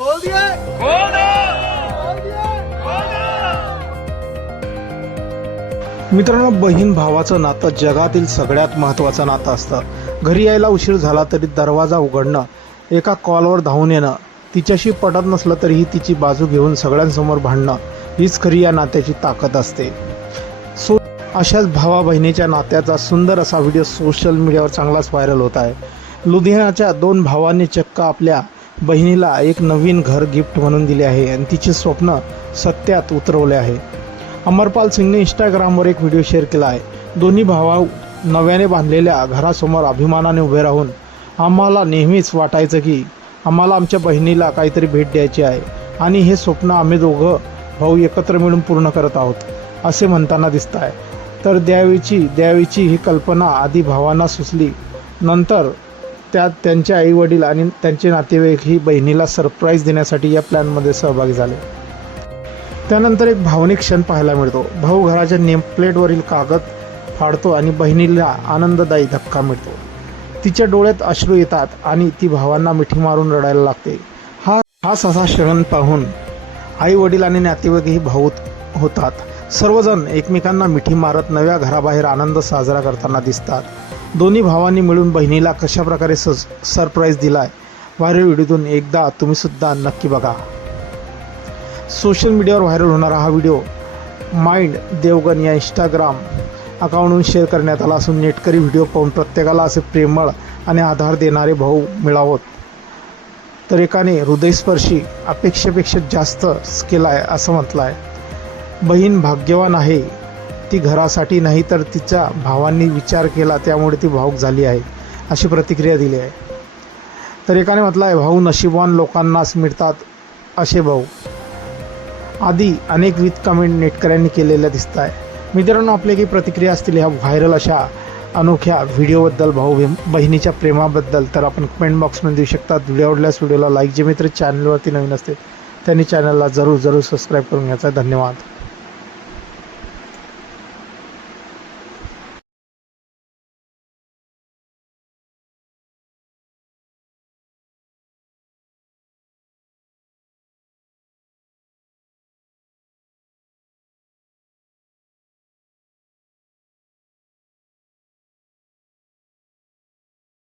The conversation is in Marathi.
खोल दिए खोल दिए। मित्रांनो, बहीण भावाचं नातं जगातील सगळ्यात महत्त्वाचं नातं असतं. घरी यायला उशीर झाला तरी दरवाजा उघडणं, एका कॉलवर धावून येणं, तिच्याशी पटत नसलं तरीही तिची बाजू घेऊन सगळ्यांसमोर भांडणं, हीच खरी या नात्याची ताकद असते. अशाच भावा बहिणीच्या नात्याचा सुंदर असा व्हिडिओ सोशल मीडियावर चांगलाच व्हायरल होत आहे. लुधियानाच्या 2 भावांनी चक्क आपल्या बहिणीला एक नवीन घर गिफ्ट म्हणून दिले आहे आणि तिचे स्वप्न सत्यात उतरवले आहे. अमरपाल सिंगने इंस्टाग्रामवर एक व्हिडिओ शेअर केला आहे. दोन्ही भाऊ नव्याने बांधलेल्या घरासमोर अभिमानाने उभे राहून, आम्हाला नेहमीच वाटायचं की आम्हाला आमच्या बहिणीला काहीतरी भेट द्यायची आहे आणि हे स्वप्न आम्ही दोघं भाऊ एकत्र मिळून पूर्ण करत आहोत, असे म्हणताना दिसत आहे. तर द्यावीची ही कल्पना आधी भावांना सुचली. नंतर त्यात त्यांचे आईवडील आणि त्यांचे नातेवाईक ही बहिणीला सरप्राईज देण्यासाठी या प्लॅनमध्ये सहभागी झाले. त्यानंतर एक भावनिक क्षण पाहायला मिळतो. भाऊ घराच्या नेमप्लेटवरील कागद फाडतो आणि बहिणीला आनंददायी धक्का मिळतो. तिच्या डोळ्यात अश्रू येतात आणि ती भावांना मिठी मारून रडायला लागते. हा असा क्षण पाहून आई वडील आणि नातेवाईकही भावूक होतात. सर्वजण एकमेकांना मिठी मारत नव्या घराबाहेर आनंद साजरा करताना दिसतात. दोन्ही भावांनी मिळून बहिणीला कशाप्रकारे सरप्राईज दिलाय, व्हायरल व्हिडिओतून एकदा तुम्ही सुद्धा नक्की बघा. सोशल मीडियावर व्हायरल होणारा हा व्हिडिओ माइंड देवगन या इंस्टाग्राम अकाउंटवरून शेअर करण्यात आला असून नेटकरी व्हिडिओ पाहून प्रत्येकाला असे प्रेमळ आणि आधार देणारे भाऊ मिळावोत. तर एकाने हृदयस्पर्शी अपेक्षेपेक्षा जास्त केला आहे असं म्हटलं आहे. बहीण भाग्यवान आहे, ती घरासाठी नाही तर तिच्या भावांनी विचार केला त्यामुळे ती भावूक झाली आहे, अशी प्रतिक्रिया दिली आहे. तर एकाने म्हटलं आहे, भाऊ नशीबवान लोकांनाच मिळतात असे भाऊ. आधी अनेकविध कमेंट नेटकऱ्यांनी केलेल्या दिसत आहे. मित्रांनो, आपली काही प्रतिक्रिया असतील ह्या व्हायरल अशा अनोख्या व्हिडिओबद्दल, भाऊ बहिणीच्या प्रेमाबद्दल, तर आपण कमेंट बॉक्समध्ये देऊ शकतात. व्हिडिओ आवडल्यास व्हिडिओला लाईक, जे मित्र चॅनलवरती नवीन असतील त्यांनी चॅनलला जरूर सबस्क्राईब करून घ्यायचा. धन्यवाद.